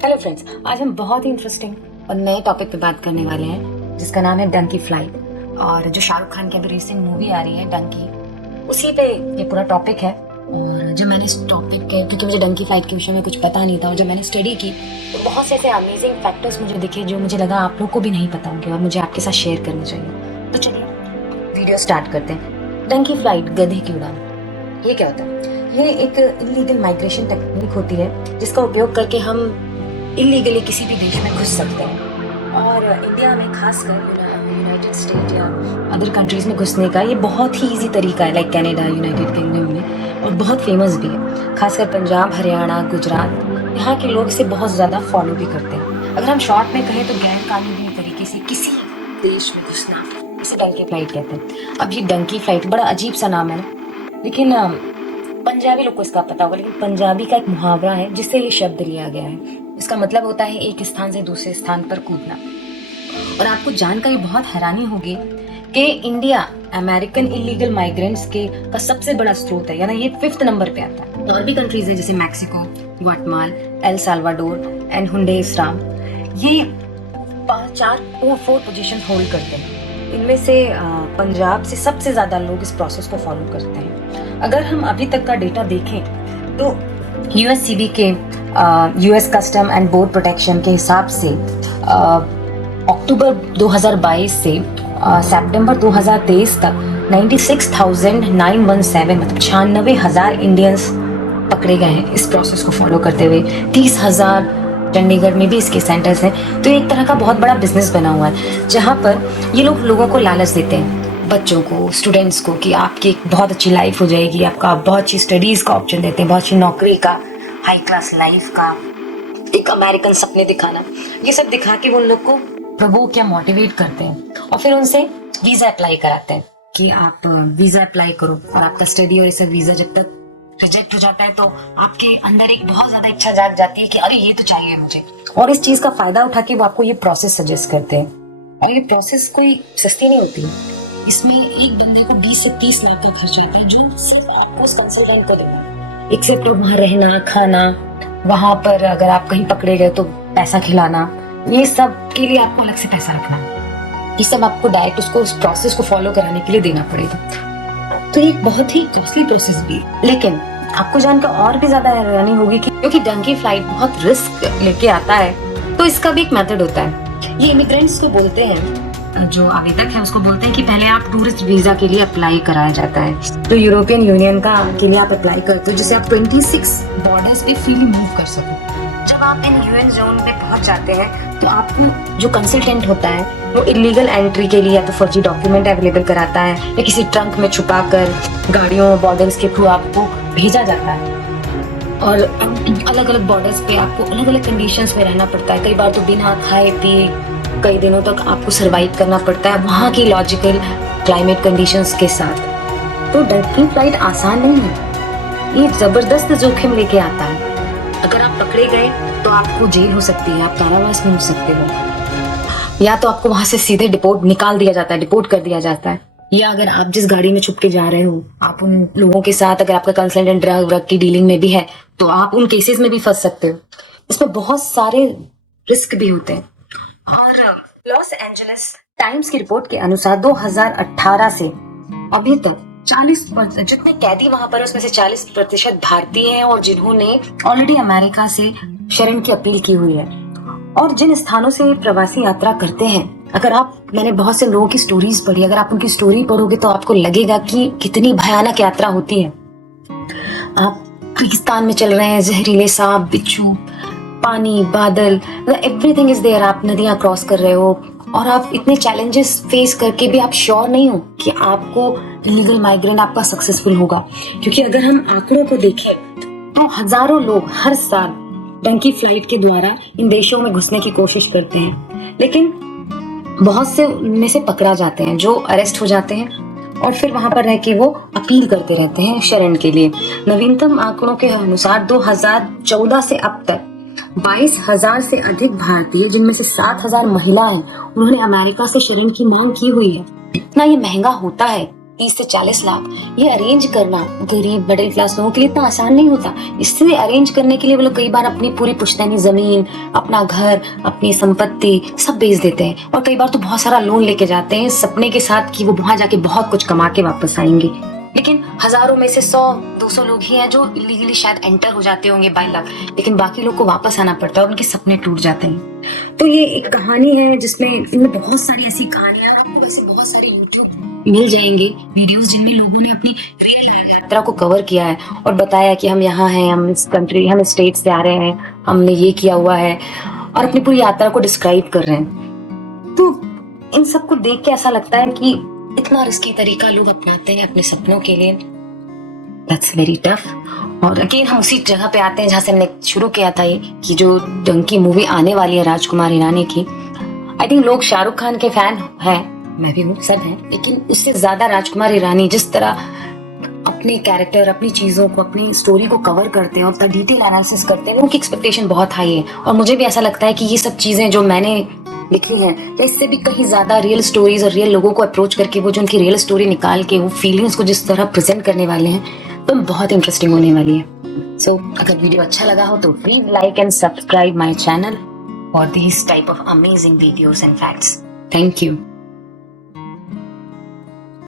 Hello friends, आज हम बहुत ही इंटरेस्टिंग और नए टॉपिक पे बात करने वाले हैं जिसका नाम है डंकी फ्लाइट। और जो शाहरुख खान की अभी रिसेंट मूवी आ रही है डंकी, उसी पे ये पूरा टॉपिक है। और जब मैंने इस टॉपिक के, क्योंकि मुझे डंकी फ्लाइट के विषय में कुछ पता नहीं था, और जब मैंने स्टडी की तो बहुत से ऐसे अमेजिंग फैक्टर्स मुझे दिखे जो मुझे लगा आप लोग को भी नहीं पता होंगे और मुझे आपके साथ शेयर करने चाहिए। तो चलिए वीडियो स्टार्ट करते हैं। डंकी फ्लाइट, गधे की उड़ान, ये क्या होता है? ये एक इलीगल माइग्रेशन टेक्निक होती है जिसका उपयोग करके हम इलीगली किसी भी देश में घुस सकते हैं। और इंडिया में खासकर यूनाइटेड स्टेट या अदर कंट्रीज में घुसने का ये बहुत ही इजी तरीका है, लाइक कनाडा, यूनाइटेड किंगडम में, और बहुत फेमस भी है। खासकर पंजाब, हरियाणा, गुजरात, यहाँ के लोग इसे बहुत ज़्यादा फॉलो भी करते हैं। अगर हम शॉर्ट में कहें तो गैर कानूनी तरीके से किसी देश में घुसना, इसे डंकी फ्लाइट कहते हैं। अब ये डंकी फ्लाइट बड़ा अजीब सा नाम है, लेकिन पंजाबी लोग को इसका पता होगा, लेकिन पंजाबी का एक मुहावरा है जिससे ये शब्द लिया गया है। इसका मतलब होता है एक स्थान से दूसरे स्थान पर कूदना। और आपको जानकर ये बहुत हैरानी होगी कि इंडिया अमेरिकन इलीगल माइग्रेंट्स के का सबसे बड़ा स्रोत है, यानी ये 5th नंबर पे आता है। और भी कंट्रीज है जैसे Mexico, Guatemala, El Salvador and Honduras, ये 4 पोजीशन होल्ड करते हैं। इनमें से पंजाब से सबसे ज्यादा लोग इस प्रोसेस को फॉलो करते हैं। अगर हम अभी तक का डेटा देखें तो यूएससीबी के US custom and board protection के हिसाब से अक्टूबर 2022 से सितंबर 2023 तक 96,917 मतलब 96,000 इंडियंस पकड़े गए हैं इस प्रोसेस को फॉलो करते हुए। 30,000 चंडीगढ़ में भी इसके सेंटर्स हैं। तो एक तरह का बहुत बड़ा बिजनेस बना हुआ है जहाँ पर ये लोग लोगों को लालच देते हैं, बच्चों को, स्टूडेंट्स को, कि आपकी एक बहुत अच्छी लाइफ हो जाएगी, आपका बहुत अच्छी स्टडीज का ऑप्शन देते हैं, बहुत अच्छी नौकरी का, हाई क्लास लाइफ का, एक अमेरिकन सपने दिखाना, ये सब दिखा के वो उन लोग को प्रवोक या मोटिवेट करते हैं। और फिर उनसे वीजा अप्लाई कराते हैं कि आप वीजा अप्लाई करो, और आपका स्टडी और ये सब वीजा जब तक रिजेक्ट हो जाता है तो आपके अंदर एक बहुत ज्यादा इच्छा जाग जाती है कि अरे ये तो चाहिए मुझे। और इस चीज का फायदा उठा के वो आपको ये प्रोसेस सजेस्ट करते हैं। और ये प्रोसेस कोई सस्ती नहीं होती, इसमें एक बंदे को 20 से 30 लाख का खर्च आता है जो सिर्फ आपको उस कंसल्टेंट को देना है। एक्सेप्ट वहाँ रहना, खाना, वहां पर अगर आप कहीं पकड़े गए तो पैसा खिलाना, ये सब के लिए आपको अलग से पैसा रखना है। ये सब आपको डायरेक्ट उसको उस प्रोसेस को फॉलो कराने के लिए देना पड़ेगा। तो ये बहुत ही कॉस्टली प्रोसेस भी है। लेकिन आपको जानकर और भी ज्यादा हैरानी होगी कि क्योंकि डंकी फ्लाइट बहुत रिस्क लेके आता है, तो इसका भी एक मेथड होता है। ये इमिग्रेंट्स को बोलते हैं, जो आवेदक है उसको बोलते हैं कि पहले आप टूरिस्ट वीजा के लिए अप्लाई कराया जाता है। तो यूरोपियन यूनियन का के लिए आप अप्लाई करते हो जिससे आप 26 बॉर्डर्स पे फ्रीली मूव कर सको। जब आप इन यूएन जोन पे पहुंच जाते हैं तो आपको जो कंसल्टेंट होता है वो इलीगल एंट्री के लिए या तो फर्जी डॉक्यूमेंट अवेलेबल कराता है या किसी ट्रंक में छुपा कर गाड़ियों बॉर्डर्स के थ्रू आपको भेजा जाता है। और अलग अलग बॉर्डर्स पे आपको अलग अलग कंडीशंस में रहना पड़ता है। कई बार तो बिना खाए पिए कई दिनों तक आपको सरवाइव करना पड़ता है वहाँ की लॉजिकल क्लाइमेट कंडीशंस के साथ। तो डंकी फ्लाइट आसान नहीं है, ये जबरदस्त जोखिम लेके आता है। अगर आप पकड़े गए तो आपको जेल हो सकती है, आप कारावास में हो सकते हो, या तो आपको वहां से सीधे डिपोर्ट कर दिया जाता है। या अगर आप जिस गाड़ी में छुप के जा रहे हो, आप उन लोगों के साथ, अगर आपका कंसल्टेंट ड्रग की डीलिंग में भी है तो आप उन केसेस में भी फंस सकते हो। इसमें बहुत सारे रिस्क भी होते हैं। और लॉस एंजलिस टाइम्स की रिपोर्ट के अनुसार 2018 से अभी तक 40% जितने कैदी वहां पर उसमें से 40% भारतीय हैं और जिन्होंने ऑलरेडी अमेरिका से शरण की अपील की हुई है। और जिन स्थानों से प्रवासी यात्रा करते हैं, अगर मैंने बहुत से लोगों की स्टोरीज पढ़ी, अगर आप उनकी स्टोरी पढ़ोगे तो आपको लगेगा कि कितनी भयानक यात्रा होती है। आप रेगिस्तान में चल रहे हैं, जहरीले सांप, बिच्छू, पानी, बादल, एवरीथिंग इज देयर। आप नदियां क्रॉस कर रहे हो और आप इतने चैलेंजेस फेस करके भी आप श्योर नहीं हो कि आपको इलीगल माइग्रेंट आपका सक्सेसफुल होगा। क्योंकि अगर हम आंकड़ों को देखें तो हजारों लोग हर साल डंकी फ्लाइट के द्वारा इन देशों में घुसने की कोशिश करते हैं, लेकिन बहुत से उनमें से पकड़ा जाते हैं, जो अरेस्ट हो जाते हैं और फिर वहां पर रह के वो अपील करते रहते हैं शरण के लिए। नवीनतम आंकड़ों के अनुसार 2014 से अब तक 22,000 से अधिक भारतीय, जिनमें से 7,000 महिलाएं, उन्होंने अमेरिका से शरण की मांग की हुई है। इतना ये महंगा होता है 30 से 40 लाख, ये अरेंज करना गरीब मिडिल क्लास लोगों के लिए इतना आसान नहीं होता। इससे अरेंज करने के लिए वो लोग कई बार अपनी पूरी पुश्तैनी जमीन, अपना घर, अपनी संपत्ति सब बेच देते हैं और कई बार तो बहुत सारा लोन लेके जाते हैं सपने के साथ कि वो वहां जाके बहुत कुछ कमा के वापस आएंगे। लेकिन हजारों में से 100-200 लोग ही हैं जो इलीगली शायद एंटर हो जाते होंगे बाय लक, लेकिन बाकी लोग को वापस आना पड़ता है और उनके सपने टूट जाते हैं। तो ये एक कहानी है जिसमें इनमें बहुत सारी ऐसी कहानियां, आपको वैसे बहुत सारे यूट्यूब मिल जाएंगे वीडियोस जिनमें लोगों ने अपनी रियल यात्रा को कवर किया है और बताया कि हम यहाँ हैं, हम इस कंट्री, हम स्टेट से आ रहे हैं, हमने ये किया हुआ है और अपनी पूरी यात्रा को डिस्क्राइब कर रहे हैं। तो इन सबको देख के ऐसा लगता है कि इतना रिस्की तरीका लोग अपनाते हैं अपने सपनों के लिए, दैट्स वेरी टफ। और अगेन हम उसी जगह पे आते हैं जहां से हमने शुरू किया था, ये कि जो डंकी मूवी आने वाली है राजकुमार हिरानी की। आई थिंक लोग शाहरुख खान के फैन हैं, मैं भी हूँ, सब हैं, लेकिन उससे ज्यादा राजकुमार हिरानी जिस तरह अपने कैरेक्टर, अपनी चीजों को, अपनी स्टोरी को कवर करते हैं और डिटेल एनालिसिस करते हैं, उनकी एक्सपेक्टेशन बहुत हाई है। और मुझे भी ऐसा लगता है कि ये सब चीजें जो मैंने लिखी हैं, तो इससे भी कहीं ज्यादा रियल स्टोरीज और रियल लोगों को अप्रोच करके वो जो उनकी रियल स्टोरी निकाल के वो फीलिंग्स को जिस तरह प्रेजेंट करने वाले हैं, तो बहुत इंटरेस्टिंग होने वाली है। सो अगर वीडियो अच्छा लगा हो तो please like and subscribe my channel for this type of amazing videos and facts. Thank you.